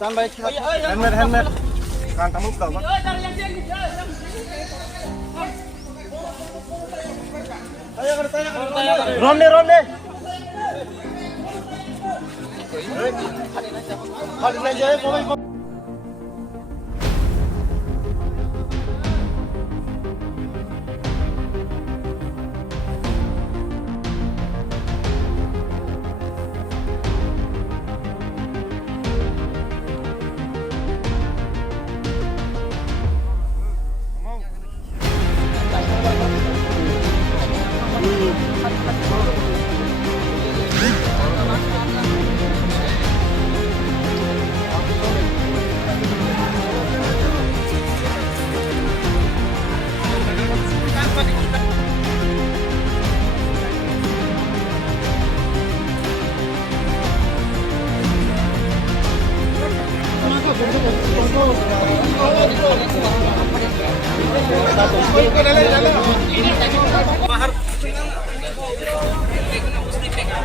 Handmade. Kan tamu kau kan? Rom deh. Hari ini aja,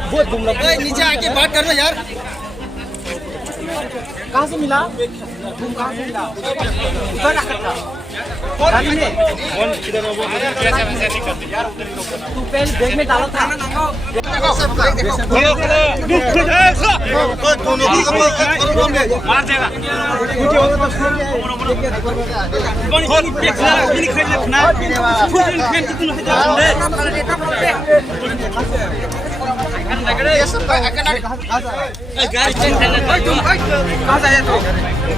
बहुत घूमना। नीचे आके बात करना यार। कहाँ से मिला? तुम कहाँ से मिला? उधर आकर था। गाड़ी में? कौन किधर है वो? तू पहले बैग में डाला था। मार देगा। गाड़ी चेंज करना। कहाँ से आया तू?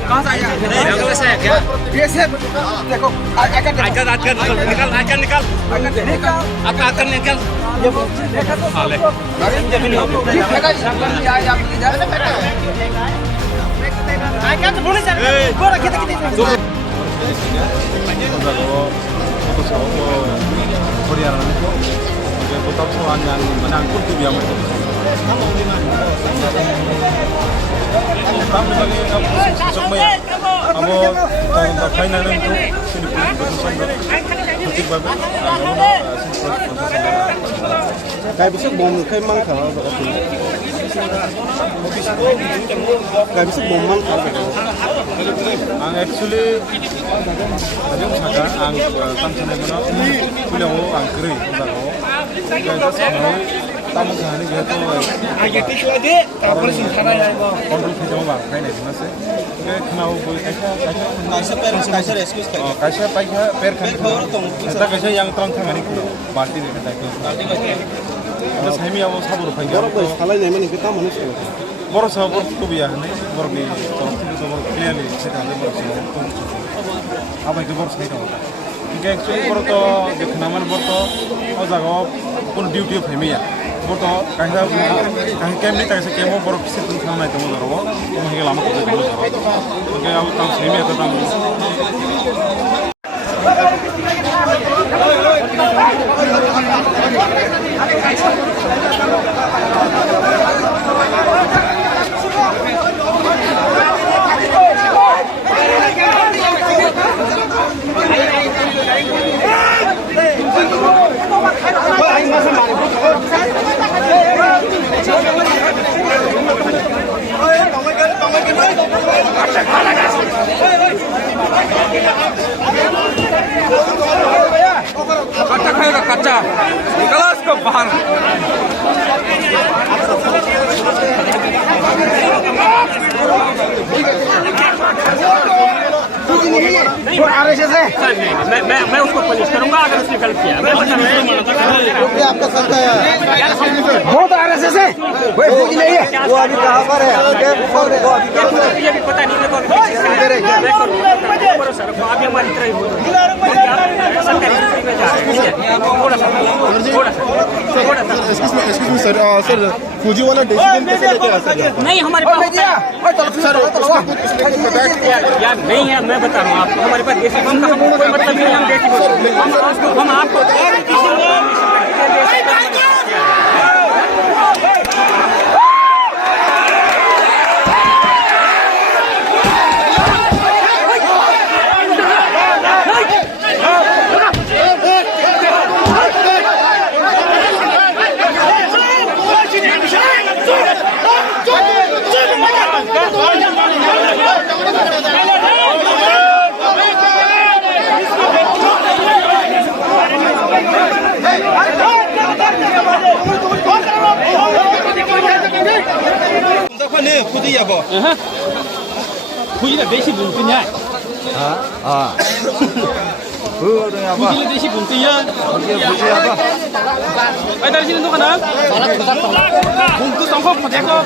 कहाँ से आया? बंगला से है क्या? कैसे? देखो आकर निकाल। आकर निकाल। हाले। आकर तो बोले जा। बोला कितने? Tetap soalnya menangkut tu biar macam. Kami lagi semua. Abo final itu sini berusaha. Ketik bapak. Kayak bisa bom kayak mangkal berarti. Kayak bisa bom mangkal. Ang actually ada usaha ang tantangan mana pulau ang kiri usaha. Tamu sehari dia tu. Agak kecil lagi. Kapal sintara yang bawa. Kontrol kita bawa. Kain itu nasi. Kenapa boleh kaisa rescue sekali. Kaisa per kan. Kita kaisa yang terang terang ni kulo. Balti ni kita itu. Terus kami awak sabur pagi. Orang kalau ni mana kita manusia. Baru sabur tu biar ni. Baru ni terang tu baru clearly kita ada baru sabur. Apa itu baru saya tahu. Jika actually baru tu kenaman baru tu, ozago pun duty family ya. Baru tu kahit kem ni tak sekem baru kisah tu sama itu baru baru. Mungkin lama tu baru baru. Mungkin awak tahu family atau tahu. कच्चा खाएगा कच्चा निकलो इसको बाहर मैं उसको punish करूंगा अगर उसने गलत किया। मैं आपका सबका बहुत आरएसएस है वो नहीं है वो अभी कहाँ पर है ये भी पता नहीं मेरे को अभी हमारी तरह ही सर फौजी वाला डिसीजन कैसे लेके आ सकते हैं? नहीं हमारे पास यार नहीं है मैं बता रहा हूँ आपको हमारे पास देसी बम का कोई मतलब नहीं हम देसी हम आपको 네, 부지야 뭐. 부지가 몇시 분이냐? 그거야 봐. 부지가 몇시 분이야? 부지야 봐. 아이 당신은 누가 나? 공도 성공 못해서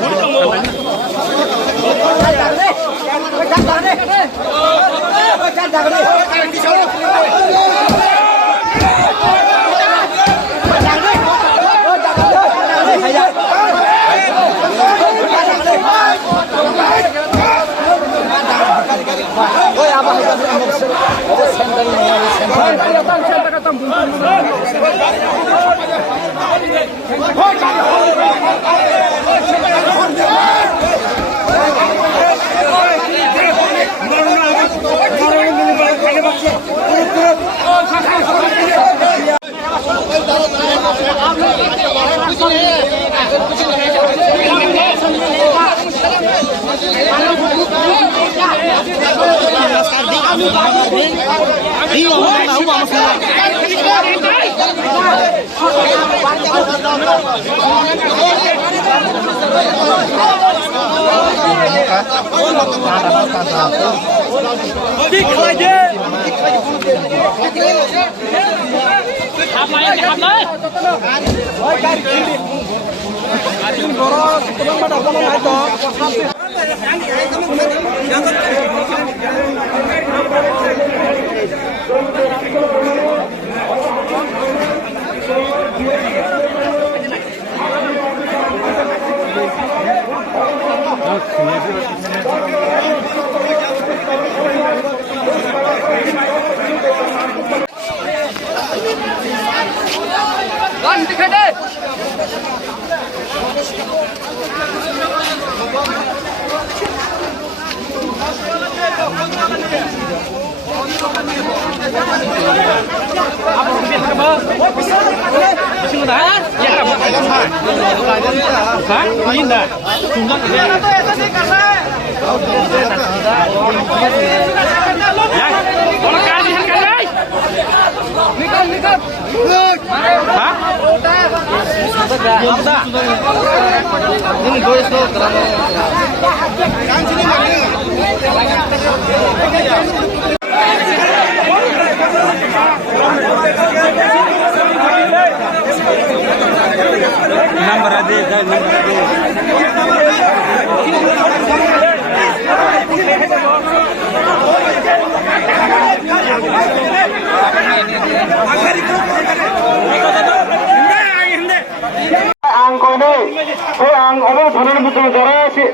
ang obo thana butu jara si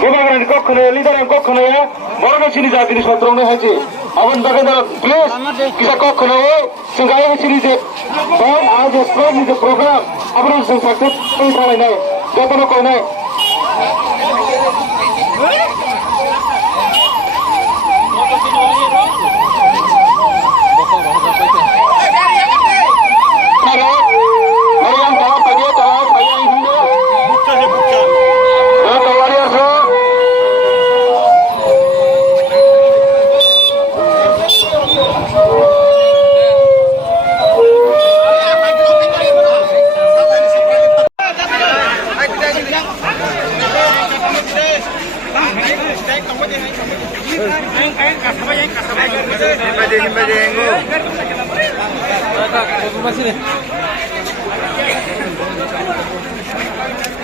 gobagan ko khone leader ko khone morone sini ja dini sotrong ne haji abon bagan please kisa ko khone singai sini je but आज sport is a program abon success in thalai nai jotono koi nai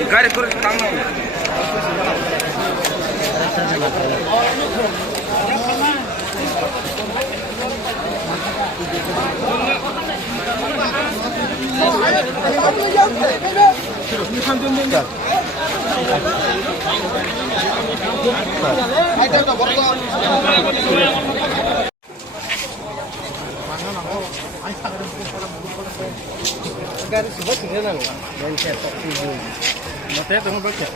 Gari kurus tangan. Gari sudah tinggal nang, dan cetok tujuh. Mati tengah baca.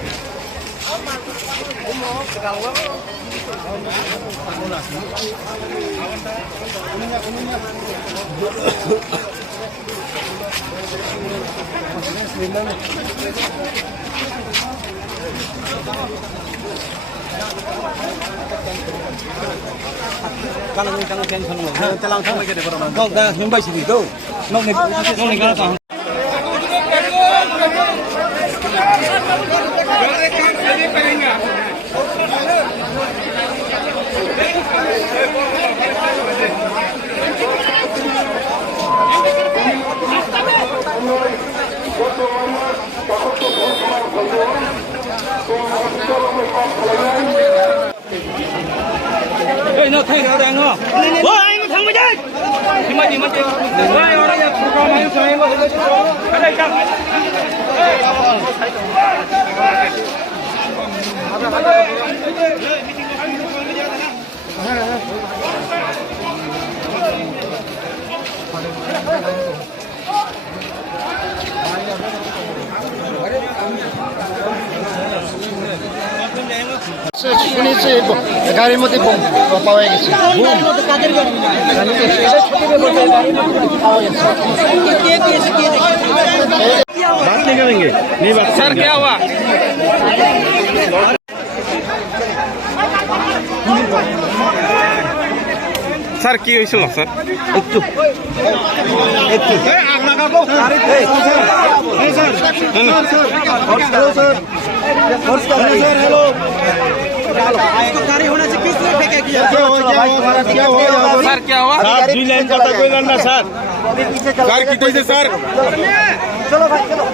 Kalau ngomong kan sono, telang sama kita pernah. Kau dah nyambai sini tu. Nong ni kalau tahu. Venga. 너太漂亮了！我爱你，唐不见。你们，哎，我那个出高没有声音，我这个还在干。শুনেছি গাড়ির মধ্যে bomb পাওয়া গেছে sir क्या हुआ? Sir কি হয়েছিল sir? Sir क्या हुआ? দুই লাইন কথা কইলেন না স্যার। স্যার কি কইছে স্যার? চলো ভাই চলো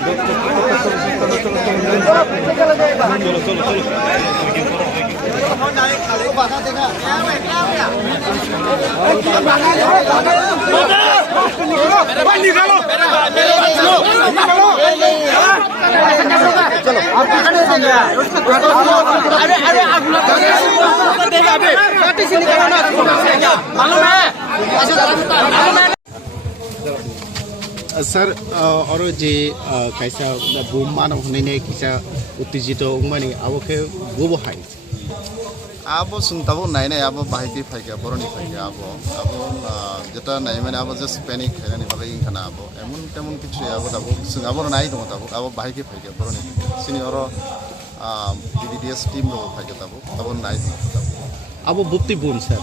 सर और जे कैसा बोम मानव होने कैसा उत्तेजित माने अब के गोबो हाई अब सुनताबो नाय नाय अब बाहायति फायगा बरनि फायगा अब जेटा नाय माने अब जस्ट पैनिक खायनानि बागै इनखाना अब एमन तेमन किछु अब दाबो जों अब नाय दङ दाबो अब बाहायति फायगा बरनि सिनि और बीडीडीएस टीम रो फायगा दाबो नाय दङ दाबो अब बुत्ति बोम सर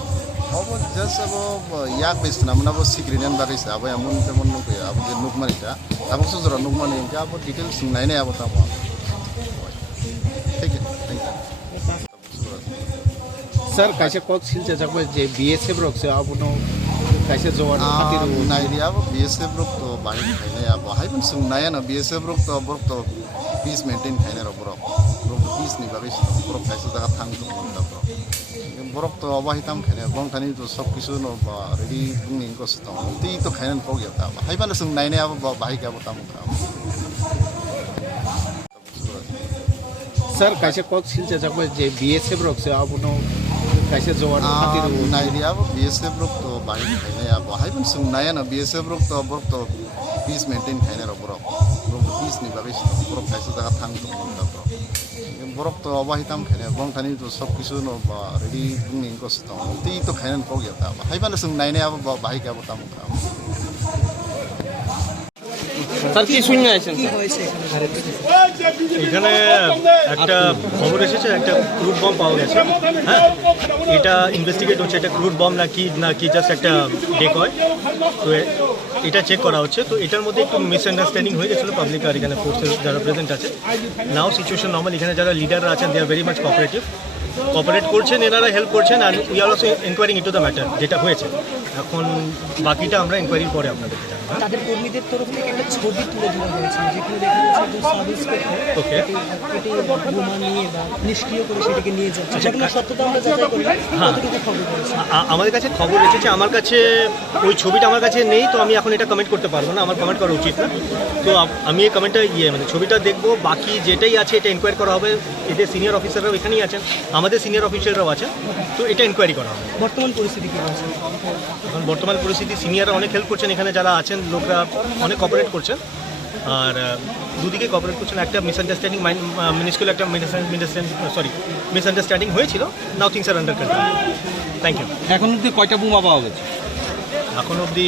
अब जस्ट अब याक बेसना मन अब सिक्रेनियन बागैसा अब एमन तेमन नुकै अब जे नुकमानि जा अब सुजरा नुकमानि जा अब डिटेल्स नाय नाय अब दाबो ठीक है थैंक यू सर कैसे कॉक सिल जब जे बीएसएफ रोक से अब नो कैसे जवान खातिर नाइडिया अब बीएसएफ रोक तो बाहिर खाइने अब हाइबन सुन नाया न बीएसएफ रोक तो पीस मेंटेन खाइने र बरक पीस नि बागै बरक कैसे जगह थांग तो बरक तो अब हिताम खाइने बंग थानि तो सब किछु न रेडी बुंनि कस तो ती तो खाइने को गया था हाइबन सुन नाइने अब बाहि के अब ताम सर कैसे कॉक सिल जब जे बीएसएफ रोक से अब नो कैसे जवान खातिर नाइडिया अब बीएसएफ रोक तो बाहिर खाइने अब हाइबन सुन नाया न बीएसएफ रोक तो पीस मेंटेन खाइने र बरक पीस नि बागै बरक कैसे जगह थांग तो बरक तो अब हिताम खाइने बंग थानि तो सब किछु न रेडी बुंनि कस तो ती तो खाइने को गया था हाइबन सुन नाइने अब बाहि के अब ताम স্যার কি শুনে আছেন? এখানে একটা খবর এসেছে, একটা ক্রুড বম পাওয়া গেছে। হ্যাঁ, এটা ইনভেস্টিগেট হচ্ছে, এটা ক্রুড বম নাকি জাস্ট একটা ডেকয়। তো এটা চেক করা হচ্ছে। তো এটার মধ্যে একটু মিসআন্ডারস্ট্যান্ডিং হয়ে গেছিলো পাবলিক আর এখানে ফোর্সের যারা প্রেজেন্ট আছে। নাও সিচুয়েশন নর্মাল, এখানে যারা লিডাররা আছেন they are very much cooperate করছেন, এনারা হেল্প করছেন। আর we are also enquiring into the matter, যেটা হয়েছে। এখন বাকিটা আমরা এনকোয়ারির পরে আপনাদেরকে জানাবো। তাদের কর্মীদের তরফ থেকে একটা ছবি তুলে ধরা হয়েছে, যেখানে দেখা যাচ্ছে সাব ইন্সপেক্টর ওকে বোমা নিয়ে বা নিষ্ক্রিয় করে সেটাকে নিয়ে যাচ্ছে। ঘটনার সত্যতা আমরা যাচাই করি, কতটুকু খবর পেয়েছি? আমাদের কাছে খবর এসেছে, আমার কাছে ওই ছবিটা আমার কাছে নেই, তো আমি এখন এটা কমেন্ট করতে পারবো না, আমার কমেন্ট করা উচিত না। তো আমি এই কমেন্টটা মানে ছবিটা দেখবো, বাকি যেটাই আছে এটা এনকোয়ারি করা হবে। এদের সিনিয়র অফিসাররাও এখানেই আছেন, আমাদের সিনিয়র অফিসাররাও আছেন, তো এটা এনকোয়ারি করা হবে। বর্তমান পরিস্থিতি কী আছে? এখন বর্তমান পরিস্থিতি সিনিয়ররা অনেক হেল্প করছেন, এখানে যারা আছেন লোকরা অনেক কোঅপারেট করছেন। আর দুদিকে কোঅপারেট করছেন। একটা মিসআন্ডারস্ট্যান্ডিং মিনিস্কুল একটা মিসআন্ডারস্ট্যান্ডিং হয়েছিল। Now things are under control. Thank you. এখন অব্দি কয়টা বোমা পাওয়া গেছে? এখন অবধি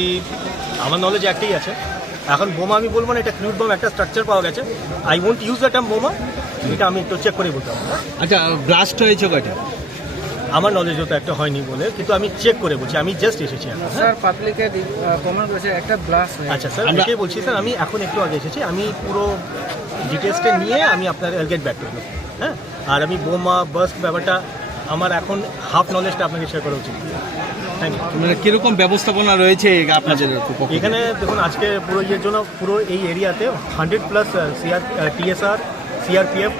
আমার নলেজ একটাই আছে। এখন বোমা আমি বলবো না, এটা ক্রুড বম, একটা স্ট্রাকচার পাওয়া গেছে। I won't use the term বোমা, এটা আমি একটু চেক করে বলতে পারবো। আচ্ছা, ব্লাস্ট হয়েছে কয়টা? আমার নলেজ তো একটা হয়নি বলে, কিন্তু আমি চেক করে বলছি, আমি জাস্ট এসেছি এখন। স্যার পাবলিকে কমেন্ট করেছে একটা ব্লাস্ট হয়েছে। আচ্ছা স্যার, এটাই বলছি স্যার, আমি এখন একটু আগে এসেছি, আমি পুরো ডিটেলসটা নিয়ে আমি আপনার গেট ব্যাক করবো। হ্যাঁ, আর আমি বোমা বাস্ট ব্যাপারটা আমার এখন হাফ নলেজটা আপনাকে শেয়ার করা উচিত। Thank you. মানে কীরকম ব্যবস্থাপনা রয়েছে আপনাদের এখানে? দেখুন, আজকে পুরো ইয়ের জন্য পুরো এই এরিয়াতে 100+ TSR, CRPF,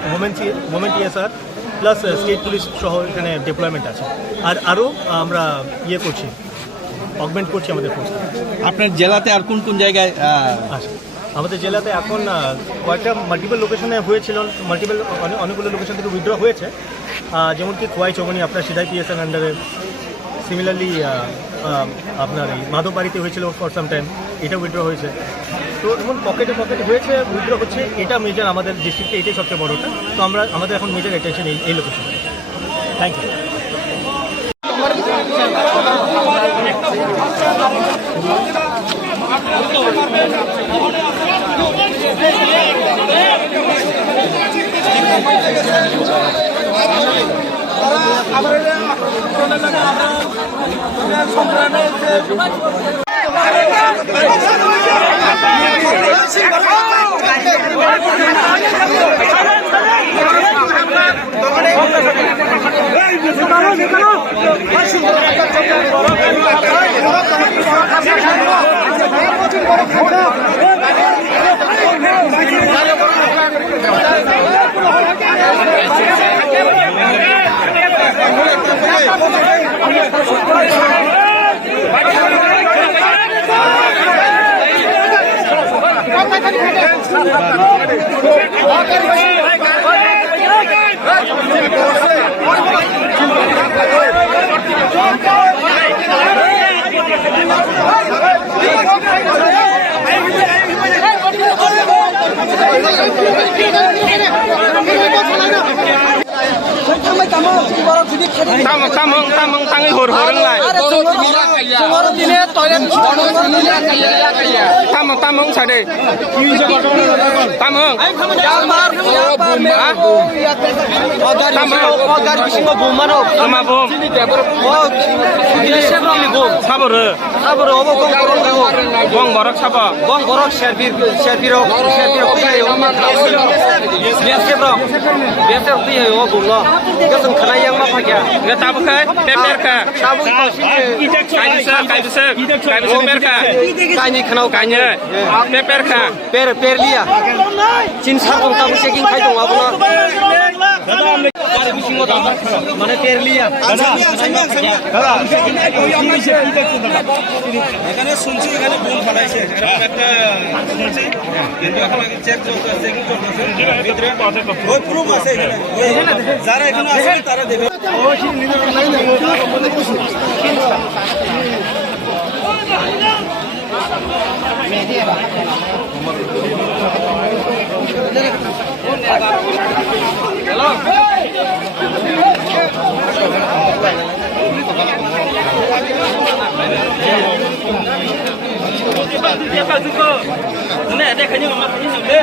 women TSR plus state police সহ এখানে ডিপ্লয়মেন্ট আছে। আর আরও আমরা ইয়ে করছি, অগমেন্ট করছি আমাদের ফোর্স। আপনার জেলাতে আর কোন কোন জায়গায় আচ্ছা, আমাদের জেলাতে এখন কয়েকটা মাল্টিপল লোকেশনে হয়েছিল, অনেকগুলো লোকেশন থেকে উইথড্র হয়েছে, যেমন কি খোয়াই চৌমনি আপনার সিধাই পিএসএন আন্ডারে, সিমিলারলি আপনার এই মাধববাড়িতে হয়েছিল ফর সাম টাইম, এটা উইথড্র হয়েছে। তো এমন পকেটে হয়েছে, উইথড্র হচ্ছে, এটা মেজর আমাদের ডিস্ট্রিক্টে, এটাই সবচেয়ে বড়টা। তো আমাদের এখন মেজর অ্যাটেনশন এই লোকেশনে। Thank you. Tangi hor-horan lai. Tamong sade. Tamong. Sama bom. Gong borak sapa. Gong borak Sherpiro. Biasa tu ya, oh bunga. Kita kena yang apa kaya? Kita tahu kan? Temper kan? Tahu itu sih. Kayu merka. Kayu kena kayu. Temper kan? Per dia. Cinta kong tahu seking kayu dong apa nak? Mana per dia? এখানে শুনছি এখানে bomb ফালাইছে একটা শুনছি কিন্তু এখন আগে check চলতেছে checking চলতেছে ভিতরে ওই প্রুফ আছে এখানে যারা এখানে আছে তারা দেবে hello Dia juga. Ini ada kayaknya mama kayaknya sampai.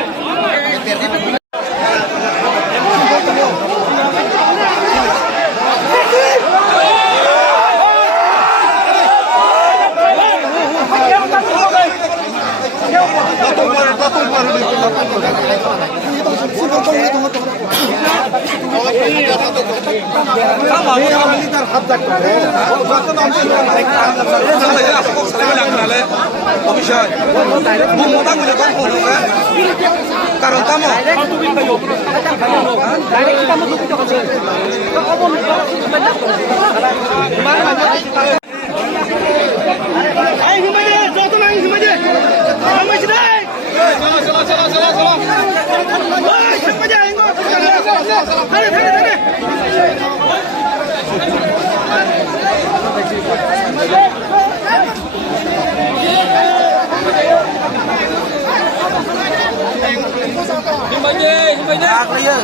Himbanya.